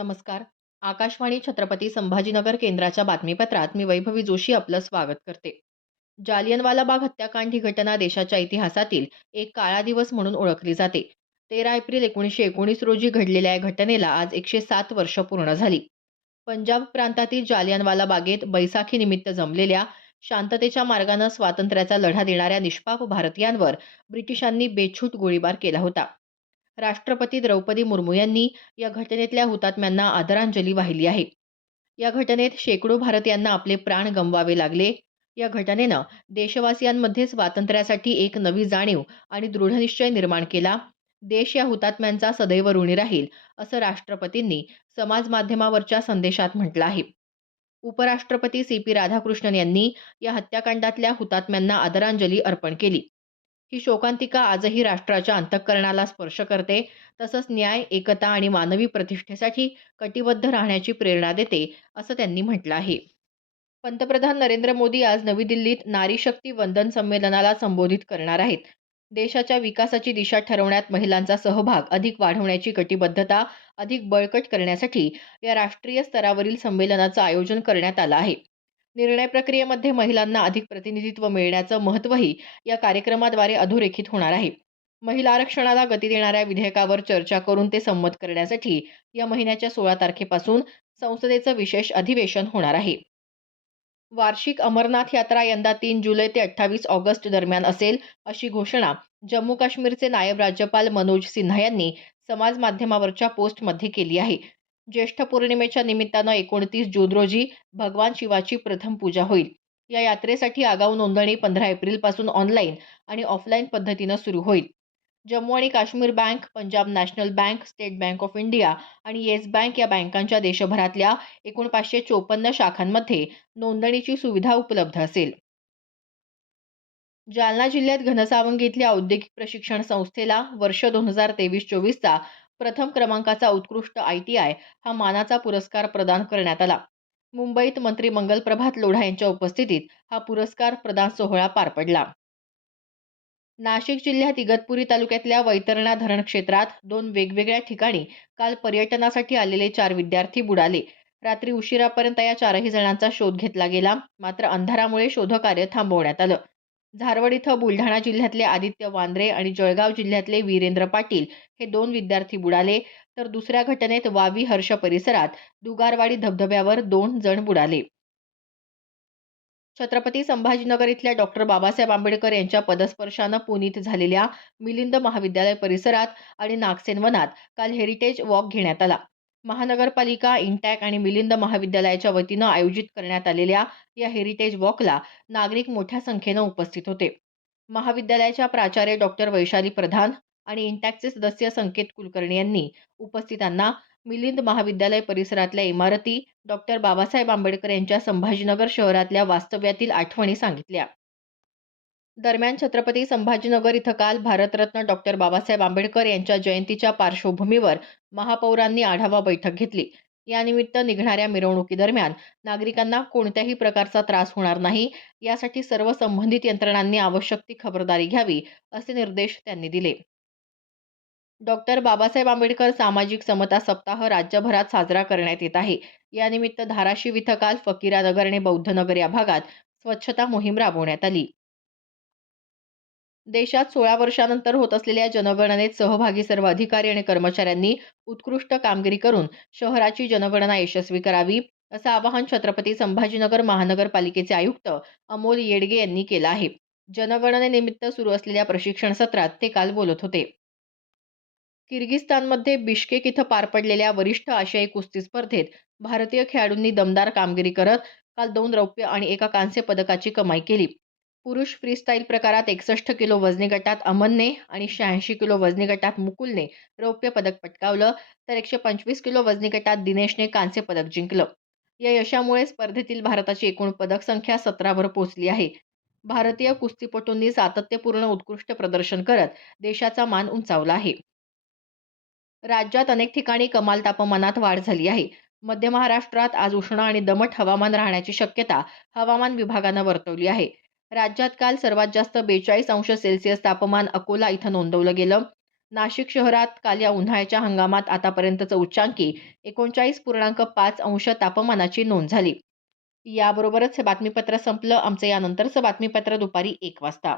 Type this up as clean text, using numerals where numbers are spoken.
नमस्कार. आकाशवाणी छत्रपती संभाजीनगर केंद्राच्या बातमीपत्रात मी वैभवी जोशी आपलं स्वागत करते. जालियनवाला बाग हत्याकांड ही घटना देशाच्या इतिहासातील एक काळा दिवस म्हणून ओळखली जाते. 13 एप्रिल 1919 रोजी घडलेल्या या घटनेला आज 107 वर्ष पूर्ण झाली. पंजाब प्रांतातील जालियनवाला बागेत बैसाखीनिमित्त जमलेल्या शांततेच्या मार्गानं स्वातंत्र्याचा लढा देणाऱ्या निष्पाप भारतीयांवर ब्रिटिशांनी बेछूट गोळीबार केला होता. राष्ट्रपती द्रौपदी मुर्मू यांनी या घटनेतल्या हुतात्म्यांना आदरांजली वाहिली आहे. या घटनेत शेकडो भारतीयांना आपले प्राण गमवावे लागले. या घटनेनं देशवासियांमध्ये स्वातंत्र्यासाठी एक नवी जाणीव आणि दृढनिश्चय निर्माण केला. देश या हुतात्म्यांचा सदैव ऋणी राहील, असं राष्ट्रपतींनी समाज माध्यमावरच्या संदेशात म्हटलं आहे. उपराष्ट्रपती सी.पी. राधाकृष्णन यांनी या हत्याकांडातल्या हुतात्म्यांना आदरांजली अर्पण केली. ही शोकांतिका आजही राष्ट्राच्या अंतःकरणाला स्पर्श करते, तसंच न्याय, एकता आणि मानवी प्रतिष्ठेसाठी कटिबद्ध राहण्याची प्रेरणा देते, असं त्यांनी म्हटलं आहे. पंतप्रधान नरेंद्र मोदी आज नवी दिल्लीत नारी शक्ती वंदन संमेलनाला संबोधित करणार आहेत. देशाच्या विकासाची दिशा ठरवण्यात महिलांचा सहभाग अधिक वाढवण्याची कटिबद्धता अधिक बळकट करण्यासाठी या राष्ट्रीय स्तरावरील संमेलनाचं आयोजन करण्यात आलं आहे. निर्णय प्रक्रियेमध्ये महिलांना अधिक प्रतिनिधित्व मिळण्याचं महत्त्वही या कार्यक्रमाद्वारे अधोरेखित होणार आहे. महिला आरक्षणाला गती देणाऱ्या विधेयकावर चर्चा करून ते संमत करण्यासाठी या महिन्याच्या 16 तारखेपासून संसदेचं विशेष अधिवेशन होणार आहे. वार्षिक अमरनाथ यात्रा यंदा 3 जुलै ते 28 ऑगस्ट दरम्यान असेल, अशी घोषणा जम्मू काश्मीरचे नायब राज्यपाल मनोज सिन्हा यांनी समाज माध्यमावरच्या पोस्टमध्ये केली आहे. ज्येष्ठ पौर्णिमेच्या निमित्तानं 29 जून रोजी भगवान शिवाची प्रथम पूजा होईल. या यात्रेसाठी आगाऊ नोंदणी 15 एप्रिलपासून ऑनलाईन आणि ऑफलाईन पद्धतीनं सुरू होईल. जम्मू आणि Kashmir bank, Punjab national bank, state bank of India आणि येस बँक या बँकांच्या देशभरातल्या एकूण 554 शाखांमध्ये नोंदणीची सुविधा उपलब्ध असेल. जालना जिल्ह्यात घनसावंगी इथल्या औद्योगिक प्रशिक्षण संस्थेला वर्ष 2023-24चा प्रथम क्रमांकाचा उत्कृष्ट ITI हा मानाचा पुरस्कार प्रदान करण्यात आला. मुंबईत मंत्री मंगलप्रभात लोढा यांच्या उपस्थितीत हा पुरस्कार प्रदान सोहळा पार पडला. नाशिक जिल्ह्यात इगतपुरी तालुक्यातल्या वैतरणा धरण क्षेत्रात 2 वेगवेगळ्या ठिकाणी काल पर्यटनासाठी आलेले 4 विद्यार्थी बुडाले. रात्री उशिरापर्यंत या 4ही जणांचा शोध घेतला गेला, मात्र अंधारामुळे शोधकार्य थांबवण्यात आलं. झारवड इथं बुलढाणा जिल्ह्यातले आदित्य वांद्रे आणि जळगाव जिल्ह्यातले वीरेंद्र पाटील हे 2 विद्यार्थी बुडाले, तर दुसऱ्या घटनेत वावी हर्ष परिसरात दुगारवाडी धबधब्यावर 2 जण बुडाले. छत्रपती संभाजीनगर इथल्या डॉक्टर बाबासाहेब आंबेडकर यांच्या पदस्पर्शानं पुनीत झालेल्या मिलिंद महाविद्यालय परिसरात आणि नागसेन वनात काल हेरिटेज वॉक घेण्यात आला. महानगरपालिका, इंटॅक आणि मिलिंद महाविद्यालयाच्या वतीनं आयोजित करण्यात आलेल्या या हेरिटेज वॉकला नागरिक मोठ्या संख्येनं उपस्थित होते. महाविद्यालयाच्या प्राचार्य डॉक्टर वैशाली प्रधान आणि इंटॅकचे सदस्य संकेत कुलकर्णी यांनी उपस्थितांना मिलिंद महाविद्यालय परिसरातल्या इमारती, डॉक्टर बाबासाहेब आंबेडकर यांच्या संभाजीनगर शहरातल्या वास्तव्यातील आठवणी सांगितल्या. दरम्यान छत्रपती संभाजीनगर इथं काल भारतरत्न डॉक्टर बाबासाहेब आंबेडकर यांच्या जयंतीच्या पार्श्वभूमीवर महापौरांनी आढावा बैठक घेतली. यानिमित्त निघणाऱ्या मिरवणुकीदरम्यान नागरिकांना कोणत्याही प्रकारचा त्रास होणार नाही, यासाठी सर्व संबंधित यंत्रणांनी आवश्यक ती खबरदारी घ्यावी, असे निर्देश त्यांनी दिले. डॉक्टर बाबासाहेब आंबेडकर सामाजिक समता सप्ताह राज्यभरात साजरा करण्यात येत आहे. यानिमित्त धाराशिव इथं काल फकीरानगर आणि बौद्धनगर या भागात स्वच्छता मोहीम राबवण्यात आली. देशात 16 वर्षांनंतर होत असलेल्या जनगणनेत सहभागी सर्व अधिकारी आणि कर्मचाऱ्यांनी उत्कृष्ट कामगिरी करून शहराची जनगणना यशस्वी करावी, असं आवाहन छत्रपती संभाजीनगर महानगरपालिकेचे आयुक्त अमोल येडगे यांनी केलं आहे. जनगणनेनिमित्त सुरू असलेल्या प्रशिक्षण सत्रात ते काल बोलत होते. किर्गिस्तानमध्ये बिश्केक इथं पार पडलेल्या वरिष्ठ आशियाई कुस्ती स्पर्धेत भारतीय खेळाडूंनी दमदार कामगिरी करत काल 2 रौप्य आणि 1 कांस्य पदकाची कमाई केली. पुरुष फ्रीस्टाईल प्रकारात 61 किलो वजनी गटात अमनने आणि 86 किलो वजनी गटात मुकुलने रौप्य पदक पटकावलं, तर 125 किलो वजनी गटात दिनेशने कांस्य पदक जिंकलं. या यशामुळे स्पर्धेतील भारताची एकूण पदक संख्या 17 वर पोहोचली आहे. भारतीय कुस्तीपटूंनी सातत्यपूर्ण उत्कृष्ट प्रदर्शन करत देशाचा मान उंचावला आहे. राज्यात अनेक ठिकाणी कमाल तापमानात वाढ झाली आहे. मध्य महाराष्ट्रात आज उष्ण आणि दमट हवामान राहण्याची शक्यता हवामान विभागानं वर्तवली आहे. राज्यात काल सर्वात जास्त 42 अंश सेल्सिअस तापमान अकोला इथं नोंदवलं गेलं. नाशिक शहरात काल या उन्हाळ्याच्या हंगामात आतापर्यंतचं उच्चांकी 39.5 अंश तापमानाची नोंद झाली. याबरोबरच हे बातमीपत्र संपलं. आमचं यानंतरचं बातमीपत्र दुपारी 1 वाजता.